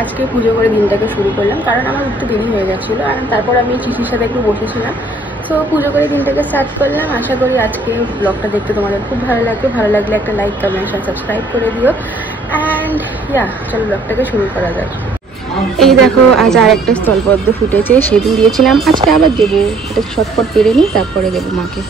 আজকে পুজো করে দিনটাকে শুরু করলাম, কারণ আমার একটু দেরি হয়ে গেছিলো। আর তারপর আমি চিচির সাথে একটু বসেছিলাম, তো পুজো করে দিনটাকে স্টার্ট করলাম। আশা করি আজকে ব্লগটা দেখতে তোমাদের খুব ভালো লাগবে। ভালো লাগলে একটা লাইক, কমেন্ট আর সাবস্ক্রাইব করে দিও। অ্যান্ড চলো ব্লগটাকে শুরু করা যাক। এই দেখো, আজ আর একটা স্থলপদ্ম ফুটেছে, সেদিন দিয়েছিলাম, আজকে আবার দেবো। এটা শর্টপট পেরে নিই, তারপরে দেবো মাকে।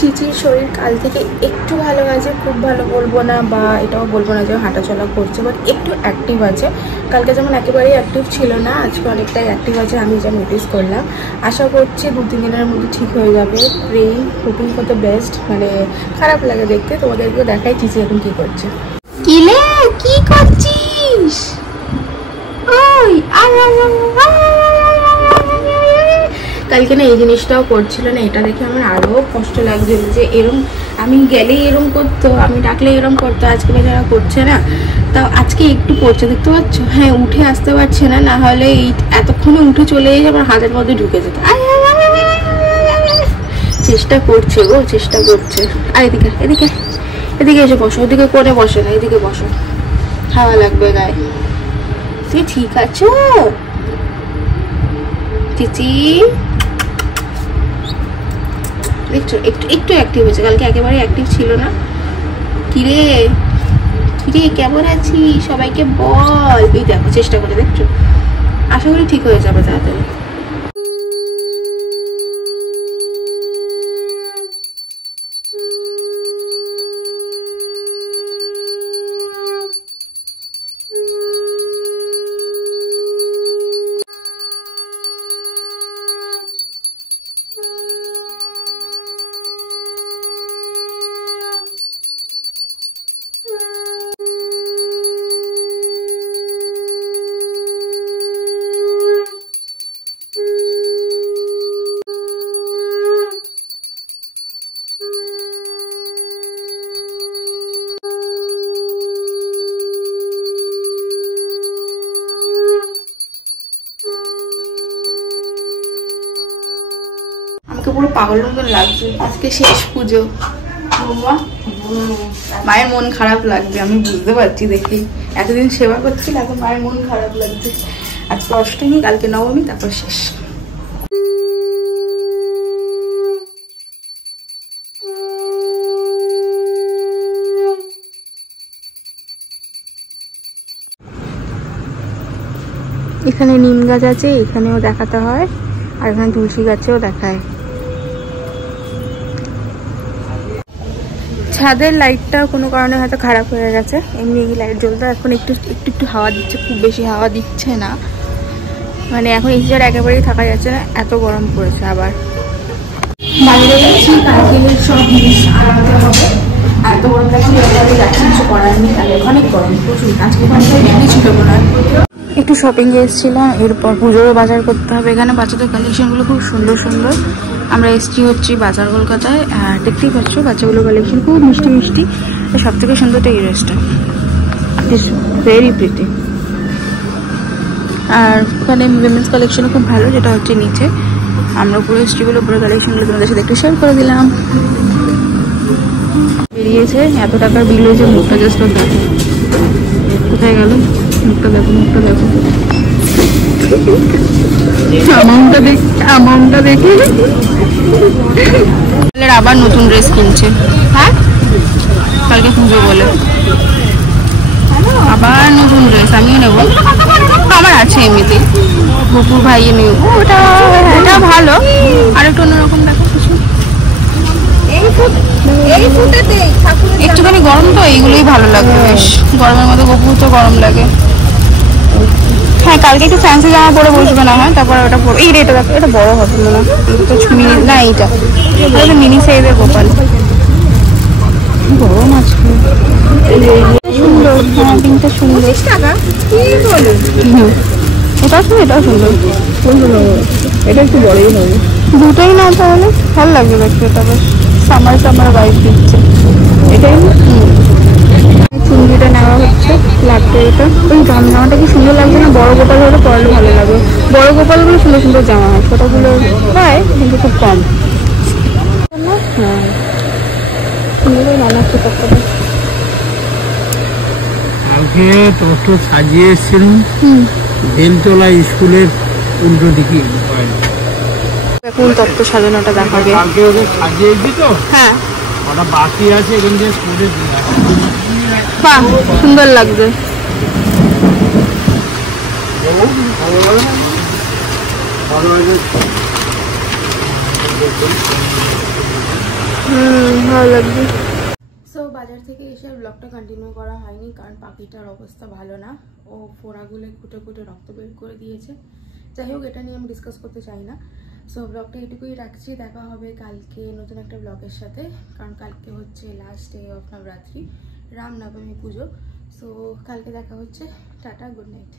চিচির শরীর কাল থেকে একটু ভালো আছে, খুব ভালো বলবো না, বা এটাও বলবো না যে হাঁটাচলা করছে, বাট একটু অ্যাক্টিভ আছে। কালকে যেমন একেবারেই অ্যাক্টিভ ছিল না, আজকে অনেকটাই অ্যাক্টিভ আছে, আমি যা নোটিস করলাম। আশা করছি 2-3 দিনের মধ্যে ঠিক হয়ে যাবে। Praying, hoping for the best. মানে খারাপ লাগে দেখতে। তোমাদেরকেও দেখাই চিচি এখন কি করছে। কিলে কি করছিস? ওই কালকে না এই জিনিসটাও করছিল না, এটা দেখে আমার আরও কষ্ট লাগছিল যে এরম আমি গেলেই এরম করতো, আমি ডাকলে এরম করতো, আজকে যারা করছে না। তাও আজকে একটু করছে, দেখতে পাচ্ছ? হ্যাঁ, উঠে আসতে পারছে না, না হলে এই এতক্ষণে উঠে চলে এসে আমার হাতের মধ্যে ঢুকে যেত। চেষ্টা করছে গো, চেষ্টা করছে। আর এদিকে এদিকে এদিকে এসে বসো, ওদিকে করে বসে না, এদিকে বসো, হাওয়া লাগবে গায়ে। তুই ঠিক আছো চিচি? দেখছো একটু একটু অ্যাক্টিভ হয়েছে, কালকে একেবারে অ্যাক্টিভ ছিল না। কিরে কিরে কেমন আছিস? সবাইকে বল। এই দেখো চেষ্টা করে, দেখছো? আশা করি ঠিক হয়ে যাবে তাড়াতাড়ি। পুরো পাগলের মতন লাগছে। আজকে শেষ পুজো, মায়ের মন খারাপ লাগবে, আমি বুঝতে পারছি দেখি। এতদিন সেবা করছিল, এখন মায়ের মন খারাপ লাগছে। আজকে অষ্টমী, কালকে নবমী, তারপর শেষ। এখানে নিম গাছ আছে, এখানেও দেখাতে হয়, আর এখানে তুলসী গাছেও দেখায়। ছাদের লাইটটা কোনো কারণে হয়তো খারাপ হয়ে গেছে, এমনি এই লাইট জ্বলতে এখন একটু একটু একটু হাওয়া দিচ্ছে, খুব বেশি হাওয়া দিচ্ছে না। মানে এখন এসে একেবারেই থাকা যাচ্ছে না, এত গরম পড়েছে। আবার বাইরে যাচ্ছি, কালকের সব জিনিস আনাতে হবে। এত গরম লাগছে, যাচ্ছি, কিছু করার নেই। অনেক গরম, প্রচুর। আজকে বৃষ্টি ছিল মনে হয়। একটু শপিংয়ে এসেছিলাম, এরপর পুজোরও বাজার করতে হবে। এখানে বাচ্চাদের কালেকশনগুলো খুব সুন্দর সুন্দর। আমরা এসছি হচ্ছি বাজার কলকাতায়, আর দেখতেই পাচ্ছ বাচ্চাগুলোর কালেকশন খুব মিষ্টি মিষ্টি। সব থেকে সুন্দরটা এই ড্রেসটা, ইটস ভেরি প্রিটি। আর ওখানে উইমেন্স কালেকশনও খুব ভালো, যেটা হচ্ছে নিচে। আমরা পুরো হিস্ট্রিগুলো পুরো কালেকশনগুলো তোমাদের সাথে একটু শেয়ার করে দিলাম। বেরিয়েছে এত টাকার বিল হয়েছে, মুখটা জাস্ট দেখো কোথায় গেল, মুখটা দেখো, মুখটা দেখো, অ্যামাউন্টটা দেখে আবার নতুন ড্রেস কিনছে। হ্যাঁ কালকে পুজো বলে আবার নতুন ড্রেস আমিও নেবো, আমার আছে এমনিতেই, বপুর ভাইয়ে নেব, ওটা এটা ভালো, আর একটু অন্যরকম দেখো কিছু। একটুখানি গরম তো এইগুলোই ভালো লাগবে, বেশ গরমের মধ্যে বপু তো গরম লাগে। হ্যাঁ কালকে একটু ফ্যান্সি জামা পরে বসবে না হয়, তারপরে ওটা পরে এই রেটটা দেখো, এটা বড় হবে না, এটা তো মিনি না, এইটা মিনি সাইজের গোপাল, গরম আছে সুন্দর। হ্যাঁ পিঙ্কটা সুন্দর, এটাও সুন্দর, এটাও সুন্দর, এটা একটু বড়ই হবে, দুটোই না তাহলে ভালো লাগবে দেখতে, এটা বেশ সামার সামার বাইক দিচ্ছে এটাই। চুন্ডিটা নেওয়া হচ্ছে, লাগবে এটা, ওই জামাটা কি সুন্দর লাগছে না, বড় গোপাল হলে পরলে ভালো লাগবে, বড় গোপালগুলো সুন্দর সুন্দর জামা হয়, ছোটগুলো হয় কিন্তু খুব কম। হ্যাঁ সুন্দর বানাচ্ছে কতটা, কালকে টোটো সাজিয়ে এসেছিলাম বেলতলা স্কুলের উল্টো দিকে, এখন তত্ত্ব সাজানোটা দেখাবে, কালকে ওদের সাজিয়েছি তো, হ্যাঁ ওটা বাকি আছে, এখান থেকে করে দিয়ে বাহ সুন্দর লাগবে। ভালো লাগবে। সো বাজার থেকে এসে আর ব্লগটা কন্টিনিউ করা হয়নি, কারণ পাখিটার অবস্থা ভালো না, ও ফোড়াগুলো খুঁটে খুঁটে রক্ত বের করে দিয়েছে। যাই হোক এটা নিয়ে আমি ডিসকাস করতে চাই না। সো ব্লগটা এটুকুই রাখছি, দেখা হবে কালকে নতুন একটা ব্লগের সাথে, কারণ কালকে হচ্ছে last day of Navratri, Ramnavami Puja. So কালকে দেখা হচ্ছে, টাটা, গুড নাইট।